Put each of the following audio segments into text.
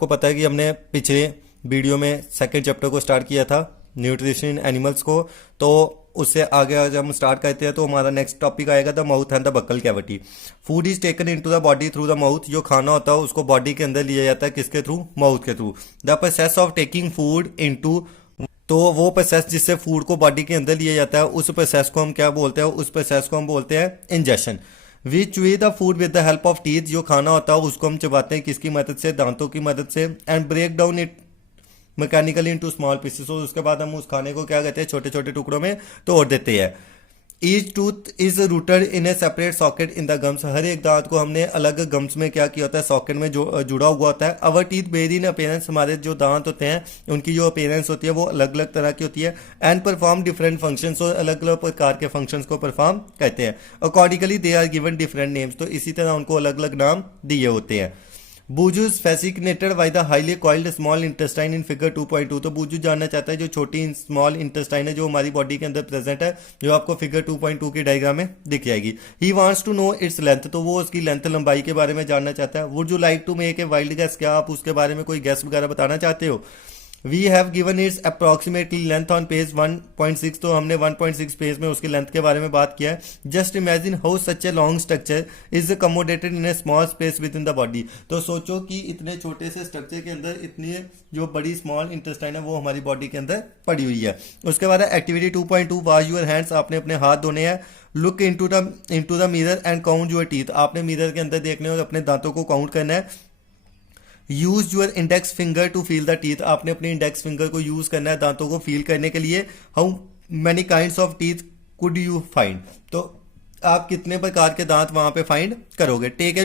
आपको पता है कि हमने पिछले वीडियो में सेकंड चैप्टर को स्टार्ट किया था, न्यूट्रिशन इन एनिमल्स को। तो उससे आगे आज हम स्टार्ट करते हैं तो हमारा नेक्स्ट टॉपिक आएगा the mouth and the buccal cavity. Food is taken into the body through the mouth. जो खाना होता है उसको बॉडी के अंदर लिया जाता है, किसके थ्रू? माउथ के through. The process of taking food into, तो वो प्रोसेस जिससे फूड को बॉडी के अंदर लिया जाता है उस प्रोसेस को हम क्या बोलते हैं? उस प्रोसेस को हम बोलते हैं ingestion. We chew the food with the help of teeth. जो खाना होता है उसको हम चबाते हैं किसकी मदद से? दांतों की मदद से। And break down it mechanically into small pieces. और उसके बाद हम उस खाने को क्या कहते हैं? छोटे छोटे टुकड़ों में तोड़ देते हैं। Each tooth is rooted in a separate socket in the gums. हर एक दांत को हमने अलग गम्स में क्या किया होता है? सॉकेट में जुड़ा हुआ होता है। Our teeth very in appearance. हमारे जो दांत होते हैं उनकी जो अपीयरेंस होती है वो अलग अलग तरह की होती है। And perform different functions. और अलग अलग प्रकार के फंक्शंस को परफॉर्म करते हैं। Accordingly they are given different names. तो इसी तरह उनको अलग अलग नाम दिए होते हैं। Boojho's fascinated by the highly coiled small intestine in figure 2.2। तो बूजू जानना चाहता है जो छोटी स्मॉल इंटेस्टाइन है जो हमारी बॉडी के अंदर प्रेजेंट है, जो आपको फिगर 2.2 की डायग्राम में दिख जाएगी। He wants to know its length. तो वो उसकी लेंथ लंबाई के बारे में जानना चाहता है। Would you like to make a wild guess. क्या आप उसके बारे में कोई गैस वगैरह बताना चाहते हो? We have given its approximately length on page 1.6। तो हमने 1.6 पेज में उसकी लेंथ के बारे में बात किया है। Just imagine how such a long structure is accommodated in A small space with in the body. तो सोचो कि इतने छोटे से स्ट्रक्चर के अंदर इतनी जो बड़ी स्मॉल इंटेस्टाइन है वो हमारी बॉडी के अंदर पड़ी हुई है। उसके बाद एक्टिविटी 2.2 वॉश योर हैंड्स। आपने अपने हाथ धोने हैं। Look into the mirror and count your teeth. आपने मिरर के अंदर देखने और अपने दांतों को काउंट करना है। Use your index finger to feel the teeth. आपने अपने इंडेक्स फिंगर को यूज करना है दांतों को फील करने के लिए। How many kinds of teeth could you find. तो आप कितने प्रकार के दांत वहां पे फाइंड करोगे? Take a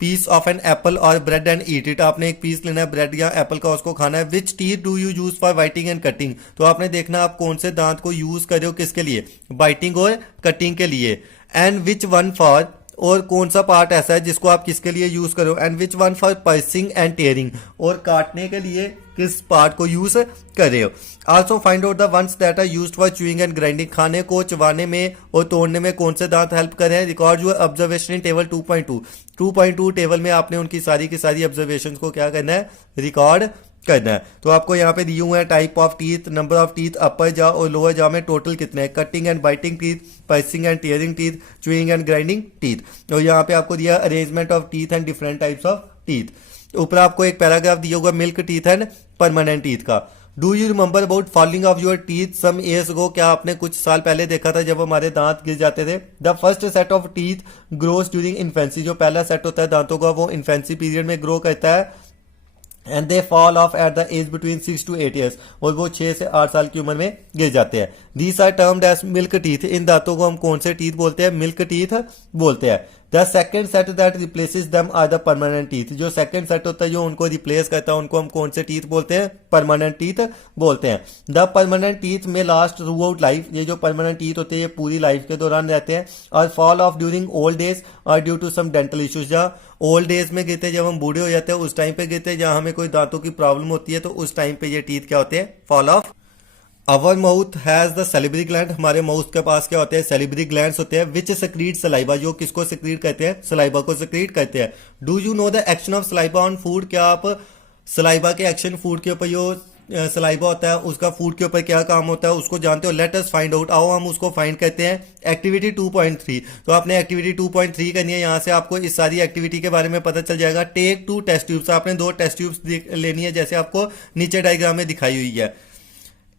piece of an apple और ब्रेड एंड ईट इट। आपने एक पीस लेना है ब्रेड या एप्पल का, उसको खाना है। Which teeth do you use for biting and cutting. तो आपने देखना आप कौन से दांत को यूज कर रहे हो, किसके लिए? बाइटिंग और कटिंग के लिए। एंड विच वन फॉर, और कौन सा पार्ट ऐसा है जिसको आप किसके लिए यूज करो? And which one for piercing and tearing, और काटने के लिए किस पार्ट को यूज कर रहे हो? Also find out the ones that are used for chewing and grinding. खाने को चबाने में और तोड़ने में कौन से दांत हेल्प कर रहे हैं? Record your observation in table 2.2 table में आपने उनकी सारी की सारी ऑब्जर्वेशन को क्या करना है? रिकॉर्ड करना है। तो आपको यहाँ पे दिए हुए हैं type of teeth, number of teeth, upper jaw और लोअर जा में टोटल कितने हैं, cutting and biting teeth, piercing and tearing teeth, chewing and grinding teeth. और यहाँ पे आपको दिया arrangement of teeth and different types of teeth. ऊपर आपको एक पैराग्राफ दिया होगा milk teeth and permanent teeth का। Do you remember about falling of your teeth some years ago. क्या आपने कुछ साल पहले देखा था जब हमारे दांत गिर जाते थे? The first set of teeth grows during infancy. जो पहला सेट होता है दांतों का वो इन्फेंसी पीरियड में ग्रो करता है। And they fall off at the age between 6 to 8 years। और वो 6 से 8 साल की उम्र में गिर जाते हैं। These are termed as milk teeth. इन दांतों को हम कौन से टीथ बोलते हैं? मिल्क टीथ बोलते हैं। The second set that replaces them are the permanent teeth. जो सेकंड सेट होता है जो उनको रिप्लेस करता है उनको हम कौन से टीथ बोलते हैं? परमानेंट टीथ बोलते हैं। द परमानेंट टीथ में लास्ट थ्रू आउट लाइफ। ये जो परमानेंट टीथ होते हैं ये पूरी लाइफ के दौरान रहते हैं। और fall off during old age और due to some dental issues. जहाँ ओल्ड एज में गिरते हैं, जब हम बूढ़े हो जाते हैं उस टाइम पे गिरते हैं, जहां हमें कोई दांतों की प्रॉब्लम होती है तो उस टाइम पे ये टीथ क्या होते हैं? Fall of. Our mouth has the salivary gland. हमारे माउथ के पास क्या होते हैं? सैलिवरी ग्लैंड्स होते हैं। विच सेक्रीट सलाइवा। जो किसको सेक्रीट करते हैं? सलाइवा को सेक्रीट करते हैं। Do you know the action of saliva on food. क्या आप सलाइवा के एक्शन फूड के ऊपर जो सलाइवा होता है उसका फूड के ऊपर क्या काम होता है उसको जानते हो? Let us find out. आओ हम उसको फाइंड करते हैं। एक्टिविटी 2.3। तो आपने एक्टिविटी 2.3 करनी है। यहां से आपको इस सारी एक्टिविटी के बारे में पता चल जाएगा। Take 2 test tubes. आपने 2 टेस्ट ट्यूब्स लेनी है जैसे आपको नीचे डायग्राम में दिखाई हुई है।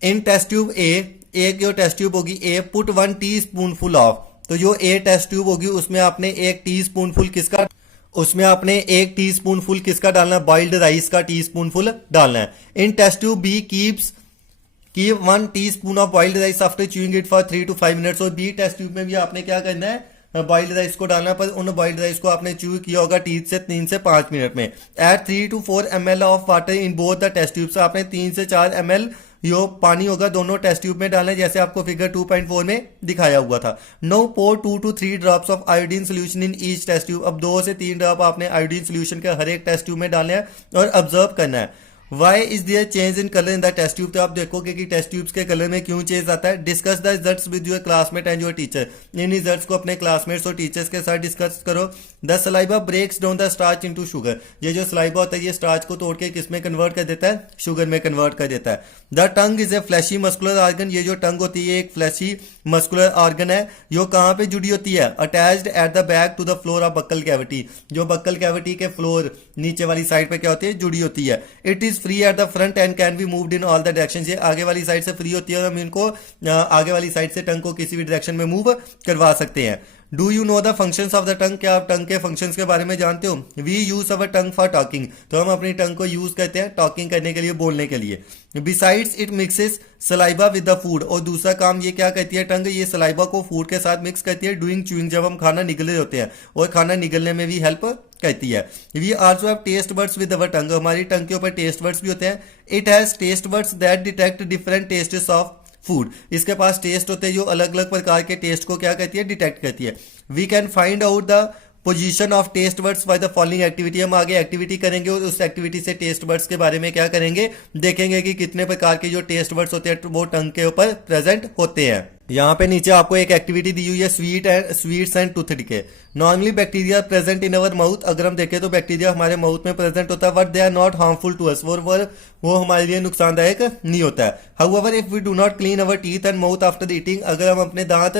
इन टेस्ट ट्यूब ए, एक जो टेस्ट ट्यूब होगी ए, पुट 1 टीस्पूनफुल ऑफ। तो जो ए टेस्ट ट्यूब होगी उसमें आपने 1 टीस्पूनफुल किसका? उसमें आपने 1 टीस्पूनफुल किसका डालना है? बॉइल्ड राइस का टीस्पूनफुल डालना है। In test tube B keep 1 teaspoon of boiled rice after chewing it for 3 to 5 minutes। और बी टेस्ट ट्यूब में भी आपने क्या करना है? बॉइल्ड राइस को डालना, पर उन बॉइल्ड राइस को आपने च्यू किया होगा टीथ से 3 से 5 मिनट में। At 3 to 4 ml of water in both the test tubes. आपने 3 से 4 ml यो पानी होगा दोनों टेस्ट ट्यूब में डालना है जैसे आपको फिगर 2.4 में दिखाया हुआ था। Now pour 2 to 3 drops of iodine solution in each test tube. अब 2 से 3 ड्रॉप आपने आयोडीन सोल्यूशन के हर एक टेस्ट ट्यूब में डालना है और ऑब्जर्व करना है। Why is there change in colour in the test tube, तो आप देखोगे कि टेस्ट ट्यूब्स के कलर में क्यों चेंज आता है। Discuss the results with your classmate and your teacher, इन रिजल्ट्स को अपने क्लासमेट्स और टीचर्स के साथ डिस्कस करो। The saliva breaks down the starch into sugar, ये जो सलाइवा होता है ये स्टार्च को तोड़ के किस में कन्वर्ट कर देता है, शुगर में कन्वर्ट कर देता है। The tongue is a fleshy muscular organ, ये जो टंग होती है एक फ्लैशी मस्कुलर ऑर्गन है। यो कहाँ पे जुड़ी होती है, attached at the back to the floor of buccal cavity, जो बक्कल कैविटी के फ्लोर नीचे वाली साइड पे क्या होती है, जुड़ी होती है। It is free at the front end can be moved in all the directions, ये आगे वाली साइड से फ्री होती है और हम इनको आगे वाली साइड से टंग को किसी भी डायरेक्शन में मूव करवा सकते हैं। Do you know the functions of the tongue, क्या आप टंग के फंक्शंस के बारे में जानते हो। We use our tongue for talking, तो हम अपनी टंग को यूज करते हैं टॉकिंग करने के लिए, बोलने के लिए। Besides it mixes saliva with the food, और दूसरा काम ये क्या करती है टंग, ये सलाइवा को फूड के साथ मिक्स करती है। डूइंग च्यूइंग, जब हम खाना निगल रहे होते हैं और खाना निगलने में भी हेल्प कहती है। We also have taste buds with our tongue, हमारी टंग के ऊपर टेस्ट बर्ड्स भी होते हैं। It has taste buds that detect different tastes of food, इसके पास टेस्ट होते हैं जो अलग अलग प्रकार के टेस्ट को क्या कहती है, डिटेक्ट करती है। We can find out the position of taste buds by the following activity, हम आगे एक्टिविटी करेंगे और उस एक्टिविटी से टेस्ट बर्ड्स के बारे में क्या करेंगे, देखेंगे कि कितने प्रकार के जो टेस्ट बर्ड्स होते हैं वो टंग के ऊपर प्रेजेंट होते हैं। यहाँ पे नीचे आपको एक एक्टिविटी दी हुई है, sweets and tooth decay. Normally bacteria present in our mouth, अगर हम देखें तो बैक्टीरिया हमारे माउथ में प्रेजेंट होता है, but they are not harmful to us, वो हमारे लिए नुकसानदायक नहीं होता है। However if we do not clean our teeth and mouth after eating, अगर हम अपने दांत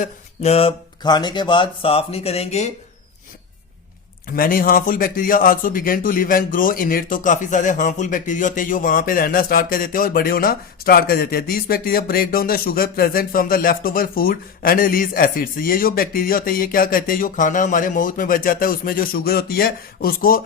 खाने के बाद साफ नहीं करेंगे, many harmful bacteria also begin to live and grow in it, तो काफी सारे हार्मफुल बैक्टीरिया होते हैं जो वहां पे रहना स्टार्ट कर देते हैं और बड़े होना स्टार्ट कर देते हैं। These bacteria break down the sugar present from the left over food and release acids, ये जो बैक्टीरिया होते हैं ये क्या करते हैं, जो खाना हमारे माउथ में बच जाता है उसमें जो शुगर होती है उसको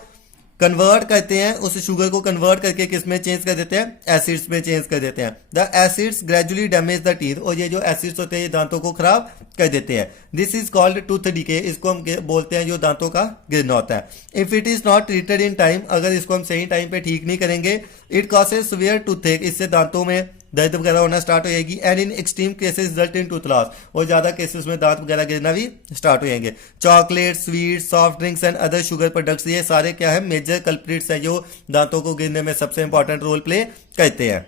कन्वर्ट करते हैं, उस शुगर को कन्वर्ट करके किस में चेंज कर देते हैं, एसिड्स में चेंज कर देते हैं। The acids gradually damage the teeth, और ये जो एसिड्स होते हैं ये दांतों को खराब कर देते हैं। This is called tooth decay, इसको हम बोलते हैं जो दांतों का गिरना होता है। If it is not treated in time, अगर इसको हम सही टाइम पे ठीक नहीं करेंगे, इट कॉजेज सीवियर टूथेक, इससे दांतों में दर्द वगैरह होना स्टार्ट हो जाएगी। And in extreme cases result in tooth loss, और ज्यादा केसेस में दांत वगैरह गिरना भी स्टार्ट हो जाएंगे। Chocolate, sweet, soft drinks and other sugar products, ये सारे क्या है, मेजर कल्प्रिट्स हैं जो दांतों को गिरने में सबसे इंपॉर्टेंट रोल प्ले करते हैं।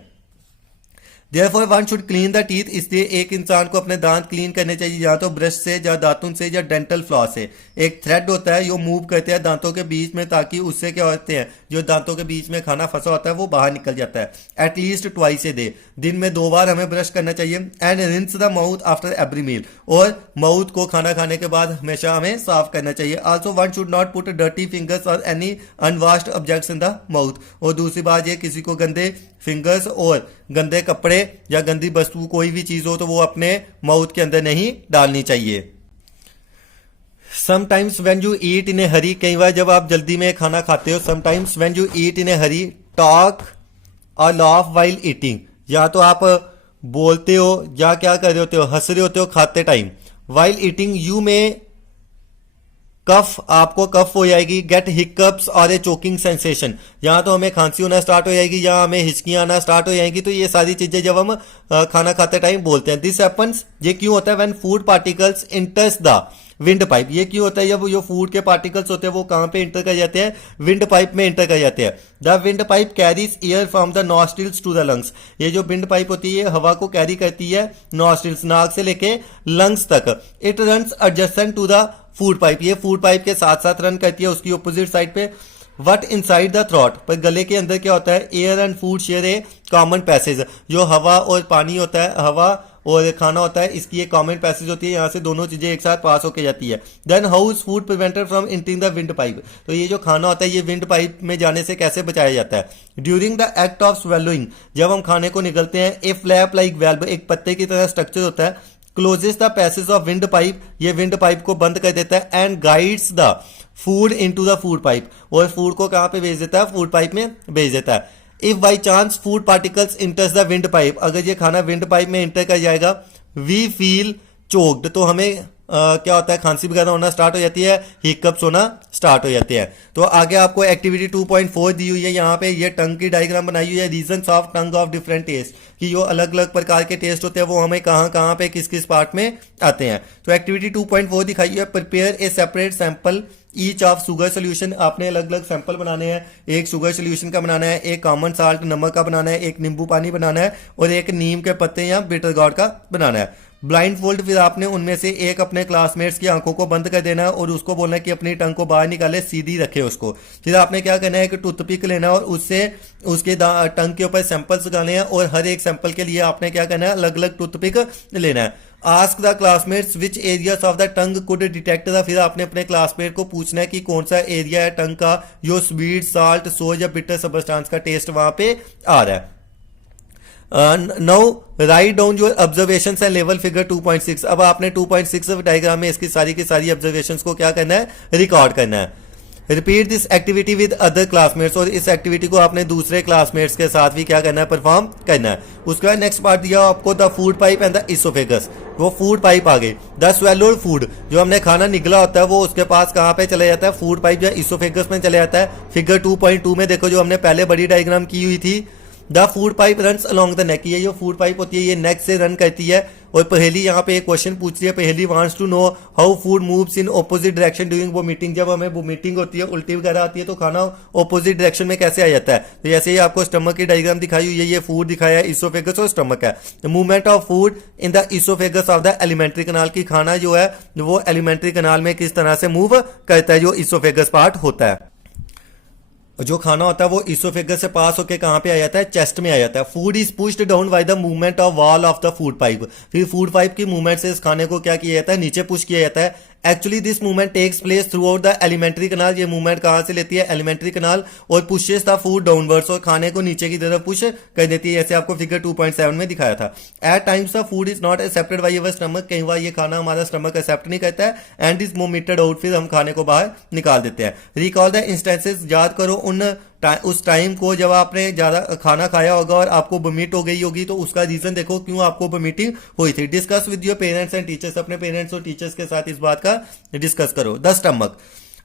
Therefore one should clean the teeth, इसलिए एक इंसान को अपने दांत क्लीन करने चाहिए, या तो ब्रश से या दातुन से या डेंटल फ्लॉस से। एक थ्रेड होता है जो मूव करते हैं दांतों के बीच में, ताकि उससे क्या होते हैं, जो दांतों के बीच में खाना फंसा होता है वो बाहर निकल जाता है। एटलीस्ट ट्वाइस ए डे, दिन में 2 बार हमें ब्रश करना चाहिए। And rinse the mouth after every meal, और माउथ को खाना खाने के बाद हमेशा हमें साफ करना चाहिए। Also one should not put dirty fingers or any unwashed objects in the mouth, और दूसरी बात ये, किसी को गंदे फिंगर्स और गंदे कपड़े या गंदी वस्तु कोई भी चीज हो तो वो अपने माउथ के अंदर नहीं डालनी चाहिए। समटाइम्स व्हेन यू ईट इन ए हरी, कई बार जब आप जल्दी में खाना खाते हो, sometimes when you eat in A Hari talk और लाफ व्हाइल ईटिंग, या तो आप बोलते हो या क्या कर रहे होते हो, हंस रहे होते हो खाते टाइम। व्हाइल ईटिंग यू में कफ, आपको कफ हो जाएगी। गेट हिकअप्स और ए चोकिंग सेंसेशन, यहाँ तो हमें खांसी होना स्टार्ट हो जाएगी या हमें हिचकियां आना स्टार्ट हो जाएंगी। तो ये सारी चीजें जब हम खाना खाते टाइम बोलते हैं। दिस हैपन्स, ये क्यों होता है, when food particles इंटर्स the wind pipe, ये क्यों होता है, जब जो फूड के पार्टिकल्स होते हैं वो कहां पे इंटर कर जाते हैं, विंड पाइप में इंटर कर जाते हैं। The wind pipe carries air from the nostrils to the lungs, ये जो विंड पाइप होती है हवा को कैरी करती है नॉस्ट्रिल्स, नाक से लेके लंग्स तक। It runs adjacent to the food pipe, ये फूड पाइप के साथ साथ रन करती है उसकी ऑपोजिट साइड पे। वट इनसाइड द थ्रोट, पर गले के अंदर क्या होता है, air and food share a common passage, जो हवा और पानी होता है, हवा और खाना होता है, इसकी एक कॉमन पैसेज होती है, यहाँ से दोनों चीजें एक साथ पास होकर जाती है। Then how is food prevented from entering the wind pipe, तो ये जो खाना होता है ये विंड पाइप में जाने से कैसे बचाया जाता है। During the act of swallowing, जब हम खाने को निगलते हैं, ए फ्लैप लाइक वेल्व, एक पत्ते की तरह स्ट्रक्चर होता है, closes the passage of wind pipe, ये विंड पाइप को बंद कर देता है। And guides the food into the food pipe, और फूड को कहां पे भेज देता है, फूड पाइप में भेज देता है। If by chance food particles इंटर्स the wind pipe, अगर ये खाना विंड पाइप में इंटर कर जाएगा, वी फील चोक्ड, तो हमें क्या होता है, खांसी वगैरह होना स्टार्ट हो जाती है, हिकअप्स होना स्टार्ट हो जाते हैं। तो आगे आपको एक्टिविटी 2.4 दी हुई है, यहाँ पे ये टंग की डायग्राम बनाई हुई है, regions of tongue of different taste, कि जो अलग अलग प्रकार के टेस्ट होते हैं वो हमें कहाँ कहाँ पे किस किस पार्ट में आते हैं। तो एक्टिविटी 2.4 दिखाई है, prepare a separate sample each of sugar solution, आपने अलग अलग सैंपल बनाने हैं, एक शुगर सोल्यूशन का बनाना है, एक कॉमन साल्ट नमक का बनाना है, एक नींबू पानी बनाना है और एक नीम के पत्ते या बिटर गॉर्ड का बनाना है। ब्लाइंड फोल्ड, फिर आपने उनमें से एक अपने क्लासमेट्स की आंखों को बंद कर देना है और उसको बोलना है कि अपनी टंग को बाहर निकाले, सीधी रखे उसको। फिर आपने क्या करना है कि टूथपिक लेना है और उससे उसके टंग के ऊपर सैंपल्स लगाने हैं और हर एक सैंपल के लिए आपने क्या करना है, अलग अलग टूथपिक लेना है। Ask the classmates which areas of the tongue could detect the, फिर आपने अपने क्लासमेट को पूछना है कि कौन सा एरिया है टंग का जो स्वीट, साल्ट, सोर या बिटर सबस्टांस का टेस्ट वहां पे आ रहा है। Now write down your observation and level figure 2.6। अब आपने 2.6 डायग्राम में इसकी सारी की सारी ऑब्जर्वेशन को क्या करना है, रिकॉर्ड करना है। Repeat this activity with other classmates, और इस एक्टिविटी को आपने दूसरे क्लासमेट्स के साथ भी क्या करना है, परफॉर्म करना है। उसके बाद नेक्स्ट पार्ट दिया आपको the food pipe and the oesophagus, वो फूड पाइप आ गई। द स्वेलोड फूड, जो हमने खाना निगला होता है वो उसके पास कहाँ पे चला जाता है, फूड पाइप या इसोफेगस में चले जाता है। फिगर 2.2 में देखो जो हमने पहले बड़ी डायग्राम की हुई थी, the food pipe runs along the neck, ये जो फूड पाइप होती है ये नेक से रन करती है। और पहली यहाँ पे एक क्वेश्चन पूछ रही है, पहली wants to know how food moves in opposite direction during vomiting, जब हमें वोमिटिंग होती है, उल्टी वगैरह आती है तो खाना ऑपोजिट डायरेक्शन में कैसे आ जाता है। तो जैसे ही आपको स्टमक की डायग्राम दिखाई हुई है, ये फूड दिखाया है, इसोफेगस और स्टमक है। The movement of food in the oesophagus of the alimentary कनाल, की खाना जो है वो एलिमेंट्री कनाल में किस तरह से मूव करता है, जो इसोफेगस पार्ट होता है। जो खाना होता है वो इसोफेगस से पास होकर कहां पे आ जाता है, चेस्ट में आ जाता है। Food is pushed down by the movement of wall of the food pipe, फिर फूड पाइप की मूवमेंट से इस खाने को क्या किया जाता है, नीचे पुश किया जाता है। Actually this movement takes place throughout the alimentary canal, ये मूवमेंट कहां से लेती है, एलिमेंट्री कनाल, और पुशेस द फूड डाउनवर्ड्स, और खाने को नीचे की तरफ पुश कर देती है, जैसे आपको फिगर 2.7 में दिखाया था। At times the food is not accepted by our stomach, कई बार ये खाना हमारा स्टमक एक्सेप्ट नहीं करता है, एंड इज वोमिटेड आउट, फिर हम खाने को बाहर निकाल देते हैं। रिकॉल द इंस्टेंसेस, याद करो उस टाइम को जब आपने ज्यादा खाना खाया होगा और आपको वोमिट हो गई होगी, तो उसका रीजन देखो क्यों आपको वोमिटिंग हुई थी। Discuss with your parents and teachers, अपने पेरेंट्स और टीचर्स के साथ इस बात का डिस्कस करो। द स्टमक,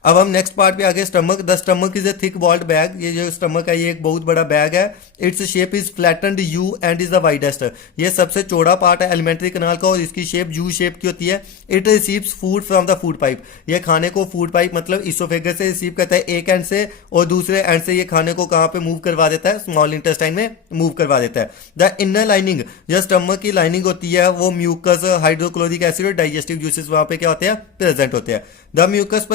अब हम नेक्स्ट पार्ट पे आगे। Stomach, the stomach is a thick walled bag, ये जो स्टमक है ये एक बहुत बड़ा बैग है। Its shape is flattened you and is the widest, ये सबसे चौड़ा पार्ट है एलिमेंट्री कनाल का और इसकी शेप यू शेप की होती है। It receives food from the food pipe, ये खाने को फूड पाइप मतलब इसोफेगस से रिसीव करता है एक एंड से, और दूसरे एंड से ये खाने को कहां पे मूव करवा देता है, स्मॉल इंटेस्टाइन में मूव करवा देता है। द इनर लाइनिंग, जो स्टमक की लाइनिंग होती है वो म्यूकस, हाइड्रोक्लोरिक एसिड और डाइजेस्टिव जूसेस वहां पे क्या होते हैं, प्रेजेंट होते हैं। The mucus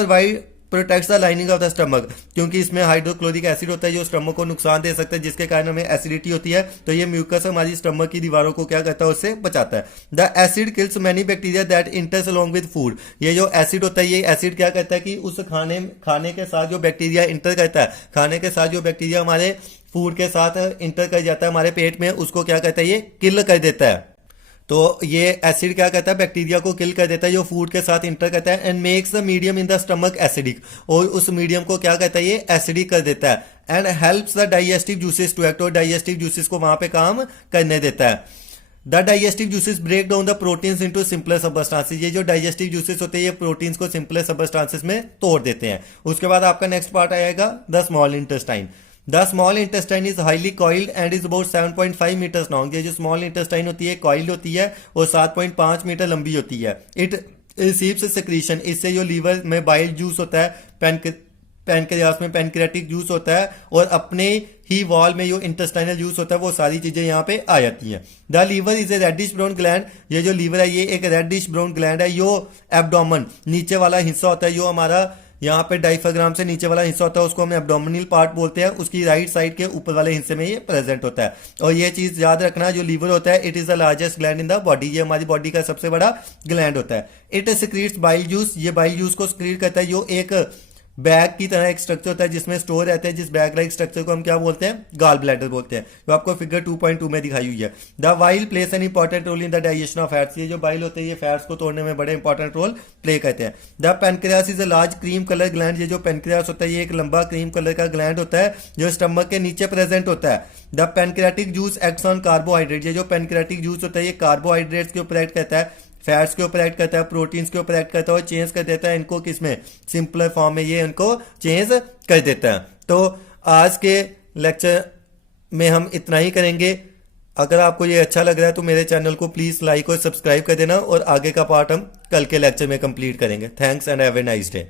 protects the lining of the stomach, क्योंकि इसमें हाइड्रोक्लोरिक एसिड होता है जो स्टमक को नुकसान दे सकता है, जिसके कारण हमें एसिडिटी होती है, तो ये म्यूकस हमारी स्टमक की दीवारों को क्या करता है, उससे बचाता है। The acid kills many bacteria that इंटर्स along with food, ये जो एसिड होता है ये एसिड क्या करता है कि उस खाने के साथ जो बैक्टीरिया इंटर करता है, खाने के साथ जो बैक्टीरिया हमारे फूड के साथ इंटर कर जाता है हमारे पेट में, उसको क्या करता है, ये किल कर देता है। तो ये एसिड क्या करता है, बैक्टीरिया को किल कर देता है जो फूड के साथ इंटर करता है, and makes the medium in the stomach acidic, और उस मीडियम को क्या करता है, ये एसिडिक कर देता है। And helps the digestive juices to act, और डाइजेस्टिव जूसेस को वहां पे काम करने देता है। The digestive juices break down the proteins into simpler substances, ये जो डाइजेस्टिव जूसेस होते हैं ये प्रोटीन्स को सिंपलर सबस्टांसेस में तोड़ देते हैं। उसके बाद आपका नेक्स्ट पार्ट आएगा the small intestine. The small intestine is highly coiled and is about 7.5 metres long, ये जो स्मॉल इंटेस्टाइन होती है कॉइल्ड होती है और 7.5 मीटर लंबी होती है। इट रिसीव्स सेक्रीशन, इससे जो लीवर में बाइल जूस होता है, पैनक्रियास में पैनक्रियाटिक जूस होता है, और अपने ही वॉल में जो इंटेस्टाइनल जूस होता है वो सारी चीजें यहाँ पे आ जाती हैं। The liver is a reddish brown gland, ये जो लीवर है ये एक रेडिश ब्राउन ग्लैंड है। यो एब्डोमेन, नीचे वाला हिस्सा होता है, जो हमारा यहाँ पे डायफ्राम से नीचे वाला हिस्सा होता है उसको हम एब्डोमिनल पार्ट बोलते हैं, उसकी राइट साइड के ऊपर वाले हिस्से में ये प्रेजेंट होता है। और ये चीज याद रखना, जो लीवर होता है it is the largest gland in the body, ये हमारी बॉडी का सबसे बड़ा ग्लैंड होता है। इट सिक्रीट्स बाइल जूस, ये बाइल जूस को सिक्रीट करता है, जो एक बैग की तरह एक स्ट्रक्चर होता है जिसमें स्टोर रहते हैं, जिस बैग लाइक स्ट्रक्चर को हम क्या बोलते हैं, गॉल ब्लैडर बोलते हैं, जो आपको फिगर 2.2 में दिखाई हुई है। The bile plays an important role in the digestion of fats, ये जो बाइल होते हैं ये फैट्स को तोड़ने में बड़े इंपॉर्टेंट रोल प्ले करते हैं। The pancreas is a large cream colour gland, ये जो पेनक्रियास होता है ये एक लंबा क्रीम कलर का ग्लैंड होता है जो स्टमक के नीचे प्रेजेंट होता है। The pancreatic juice acts on carbohydrate, ये जो पेनक्रियाटिक जूस होता है ये कार्बोहाइड्रेट्स के ऊपर एक्ट करता है, फैट्स के ऊपर एक्ट करता है, प्रोटीन्स के ऊपर एक्ट करता है और चेंज कर देता है इनको किसमें, सिंपलर फॉर्म में ये इनको चेंज कर देता है। तो आज के लेक्चर में हम इतना ही करेंगे। अगर आपको ये अच्छा लग रहा है तो मेरे चैनल को प्लीज लाइक और सब्सक्राइब कर देना, और आगे का पार्ट हम कल के लेक्चर में कंप्लीट करेंगे। Thanks and have a nice day.